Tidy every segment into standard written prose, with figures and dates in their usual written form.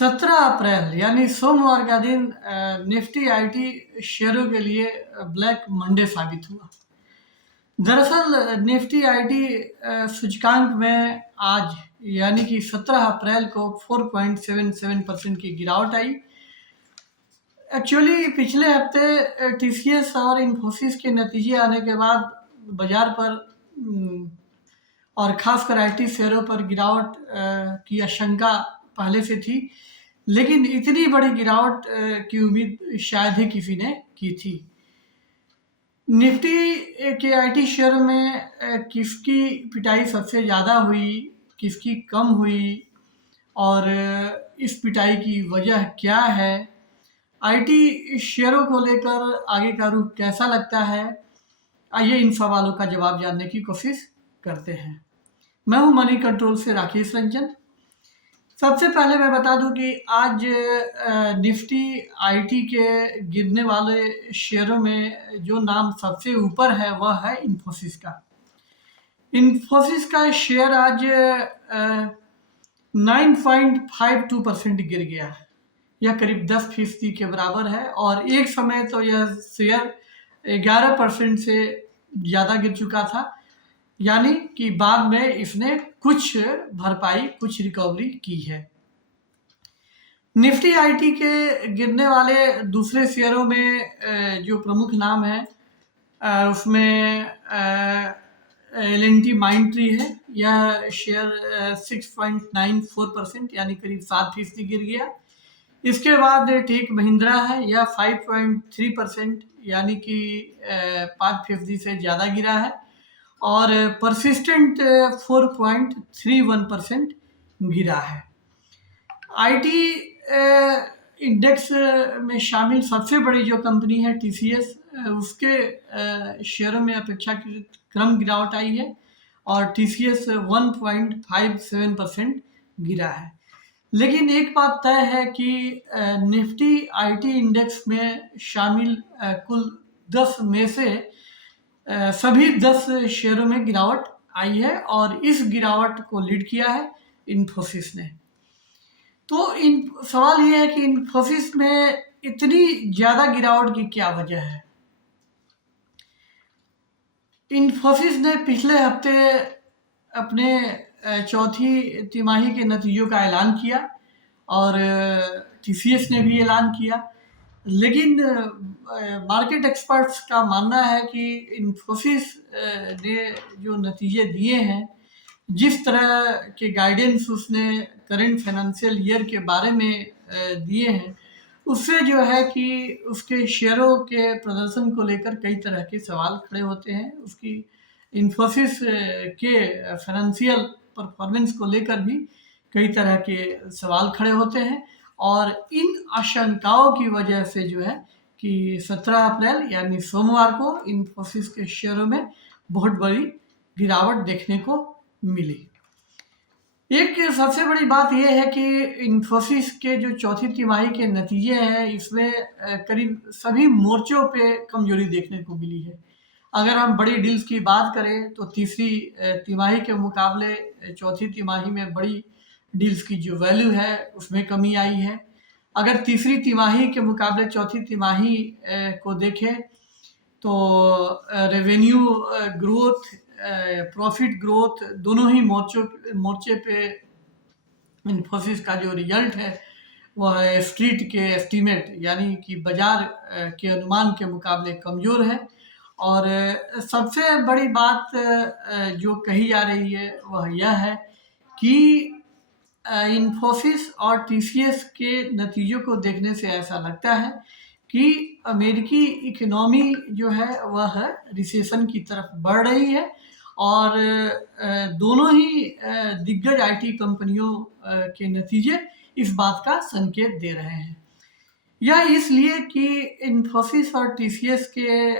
17 अप्रैल यानी सोमवार का दिन निफ्टी आईटी शेयरों के लिए ब्लैक मंडे साबित हुआ। दरअसल निफ्टी आईटी सूचकांक में आज यानी कि 17 अप्रैल को 4.77% की गिरावट आई। एक्चुअली पिछले हफ्ते टीसीएस और इन्फोसिस के नतीजे आने के बाद बाजार पर और खासकर आईटी शेयरों पर गिरावट की आशंका पहले से थी, लेकिन इतनी बड़ी गिरावट की उम्मीद शायद ही किसी ने की थी। निफ्टी के आईटी शेयर में किसकी पिटाई सबसे ज़्यादा हुई, किसकी कम हुई और इस पिटाई की वजह क्या है, आईटी शेयरों को लेकर आगे का रुख कैसा लगता है, आइए इन सवालों का जवाब जानने की कोशिश करते हैं। मैं हूं मनी कंट्रोल से राकेश रंजन। सबसे पहले मैं बता दूं कि आज निफ्टी आईटी के गिरने वाले शेयरों में जो नाम सबसे ऊपर है वह है इन्फोसिस का। इन्फोसिस का शेयर आज 9.52% गिर गया है। यह करीब 10% के बराबर है और एक समय तो यह शेयर 11% से ज़्यादा गिर चुका था, यानी कि बाद में इसने कुछ भरपाई, कुछ रिकवरी की है। निफ्टी आईटी के गिरने वाले दूसरे शेयरों में जो प्रमुख नाम है उसमें एल&टी माइंडट्री है। यह शेयर 6.94% यानी करीब 7% गिर गया। इसके बाद टेक महिंद्रा है, यह 5.3% यानी कि 5% से ज़्यादा गिरा है और परसिस्टेंट 4.31% गिरा है। आईटी इंडेक्स में शामिल सबसे बड़ी जो कंपनी है टीसीएस, उसके शेयरों में अपेक्षाकृत क्रम गिरावट आई है और टीसीएस 1.57% गिरा है। लेकिन एक बात तय है कि निफ्टी आईटी इंडेक्स में शामिल कुल 10 में से सभी 10 शेयरों में गिरावट आई है और इस गिरावट को लीड किया है इन्फोसिस ने। तो सवाल ये है कि इन्फोसिस में इतनी ज़्यादा गिरावट की क्या वजह है। इन्फोसिस ने पिछले हफ्ते अपने चौथी तिमाही के नतीजों का ऐलान किया और टीसीएस ने भी ऐलान किया, लेकिन मार्केट एक्सपर्ट्स का मानना है कि इन्फोसिस ने जो नतीजे दिए हैं, जिस तरह के गाइडेंस उसने करंट फाइनेंशियल ईयर के बारे में दिए हैं, उससे जो है कि उसके शेयरों के प्रदर्शन को लेकर कई तरह के सवाल खड़े होते हैं। उसकी इन्फोसिस के फाइनेंशियल परफॉर्मेंस को लेकर भी कई तरह के सवाल खड़े होते हैं और इन आशंकाओं की वजह से जो है कि 17 अप्रैल यानी सोमवार को इन्फोसिस के शेयरों में बहुत बड़ी गिरावट देखने को मिली। एक सबसे बड़ी बात यह है कि इन्फोसिस के जो चौथी तिमाही के नतीजे हैं, इसमें करीब सभी मोर्चों पे कमजोरी देखने को मिली है। अगर हम बड़ी डील्स की बात करें तो तीसरी तिमाही के मुकाबले चौथी तिमाही में बड़ी डील्स की जो वैल्यू है उसमें कमी आई है। अगर तीसरी तिमाही के मुकाबले चौथी तिमाही को देखें तो रेवेन्यू ग्रोथ, प्रॉफिट ग्रोथ, दोनों ही मोर्चे पे इन्फोसिस का जो रिजल्ट है वह स्ट्रीट के एस्टीमेट यानी कि बाजार के अनुमान के मुकाबले कमज़ोर है। और सबसे बड़ी बात जो कही जा रही है वह यह है कि इन्फोसिस और टीसीएस के नतीजों को देखने से ऐसा लगता है कि अमेरिकी इकोनॉमी जो है वह रिसेशन की तरफ बढ़ रही है और दोनों ही दिग्गज आईटी कंपनियों के नतीजे इस बात का संकेत दे रहे हैं। यह इसलिए कि इन्फोसिस और टीसीएस के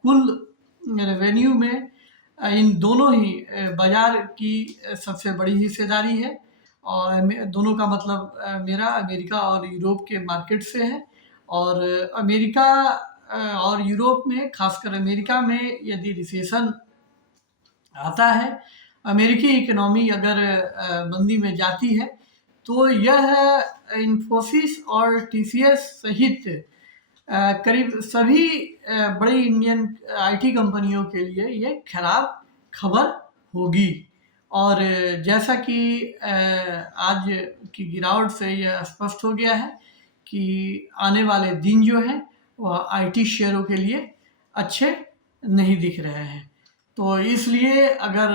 कुल रेवेन्यू में इन दोनों ही बाजार की सबसे बड़ी हिस्सेदारी है और दोनों का मतलब मेरा अमेरिका और यूरोप के मार्केट से है। और अमेरिका और यूरोप में, खासकर अमेरिका में यदि रिसेशन आता है, अमेरिकी इकोनॉमी अगर मंदी में जाती है तो यह इन्फोसिस और टीसीएस सहित करीब सभी बड़ी इंडियन आईटी कंपनियों के लिए ये खराब खबर होगी। और जैसा कि आज की गिरावट से यह स्पष्ट हो गया है कि आने वाले दिन जो हैं वह आईटी शेयरों के लिए अच्छे नहीं दिख रहे हैं। तो इसलिए अगर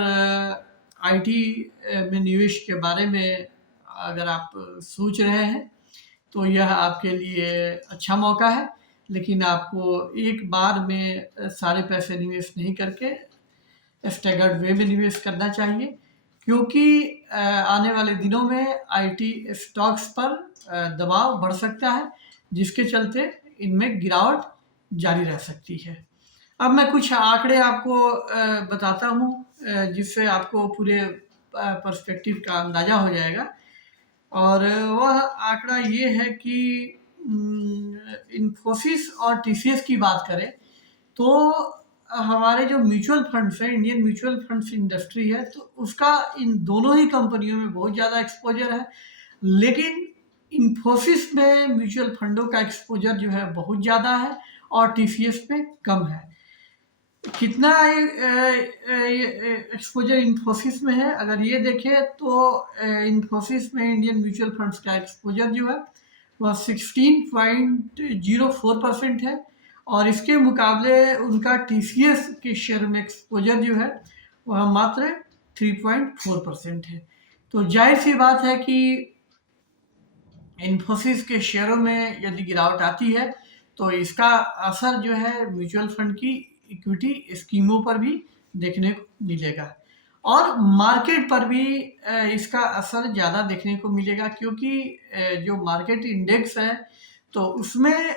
आईटी में निवेश के बारे में अगर आप सोच रहे हैं तो यह आपके लिए अच्छा मौका है, लेकिन आपको एक बार में सारे पैसे निवेश नहीं करके स्टैगर्ड वे में निवेश करना चाहिए, क्योंकि आने वाले दिनों में आईटी स्टॉक्स पर दबाव बढ़ सकता है, जिसके चलते इनमें गिरावट जारी रह सकती है। अब मैं कुछ आंकड़े आपको बताता हूँ जिससे आपको पूरे पर्सपेक्टिव का अंदाज़ा हो जाएगा। और वह आंकड़ा ये है कि इन्फोसिस और टीसीएस की बात करें तो हमारे जो म्यूचुअल फंड्स है, इंडियन म्यूचुअल फंड्स इंडस्ट्री है, तो उसका इन दोनों ही कंपनियों में बहुत ज़्यादा एक्सपोजर है। लेकिन इन्फोसिस में म्यूचुअल फंडों का एक्सपोजर जो है बहुत ज़्यादा है और टीसीएस में कम है। कितना एक्सपोजर इन्फोसिस में है, अगर ये देखें तो इन्फोसिस में इंडियन म्यूचुअल फंड्स का एक्सपोजर जो है वह 16.04% है, और इसके मुकाबले उनका टीसीएस के शेयर में एक्सपोजर जो है वह मात्र 3.4% है। तो जाहिर सी बात है कि इन्फोसिस के शेयरों में यदि गिरावट आती है तो इसका असर जो है म्यूचुअल फंड की इक्विटी स्कीमों पर भी देखने को मिलेगा, और मार्केट पर भी इसका असर ज़्यादा देखने को मिलेगा, क्योंकि जो मार्केट इंडेक्स है तो उसमें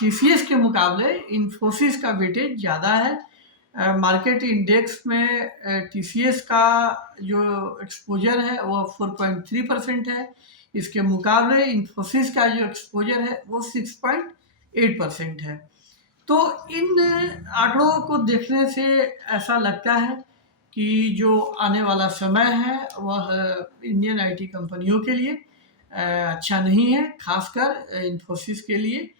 टीसीएस के मुकाबले इन्फोसिस का वेटेज ज़्यादा है। मार्केट इंडेक्स में टीसीएस का जो एक्सपोजर है वह 4.3% है, इसके मुकाबले इन्फोसिस का जो एक्सपोजर है वो 6.8% है। तो इन आंकड़ों को देखने से ऐसा लगता है कि जो आने वाला समय है वह इंडियन आईटी कंपनियों के लिए अच्छा नहीं है, खासकर इन्फोसिस के लिए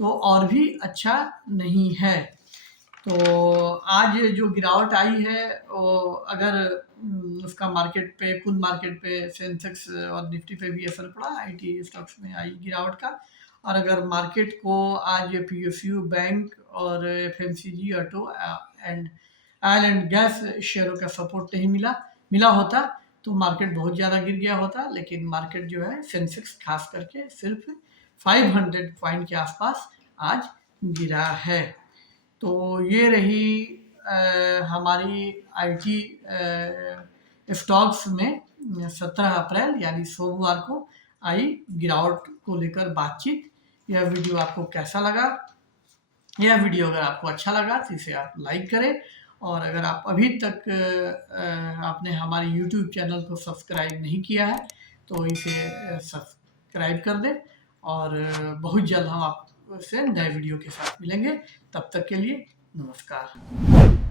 तो और भी अच्छा नहीं है। तो आज जो गिरावट आई है वो अगर उसका मार्केट पे, कुल मार्केट पे, सेंसेक्स और निफ्टी पे भी असर पड़ा, आईटी स्टॉक्स में आई गिरावट का। और अगर मार्केट को आज पीएसयू बैंक और FMCG, auto and oil and gas शेयरों का सपोर्ट नहीं मिला होता तो मार्केट बहुत ज़्यादा गिर गया होता। लेकिन मार्केट जो है सेंसेक्स खास करके सिर्फ 500 पॉइंट के आसपास आज गिरा है। तो ये रही हमारी आईटी स्टॉक्स में 17 अप्रैल यानी सोमवार को आई गिरावट को लेकर बातचीत। यह वीडियो आपको कैसा लगा? यह वीडियो अगर आपको अच्छा लगा तो इसे आप लाइक करें, और अगर आप अभी तक आपने हमारे YouTube चैनल को सब्सक्राइब नहीं किया है तो इसे सब्सक्राइब कर दें। और बहुत जल्द हम आपसे नए वीडियो के साथ मिलेंगे। तब तक के लिए नमस्कार।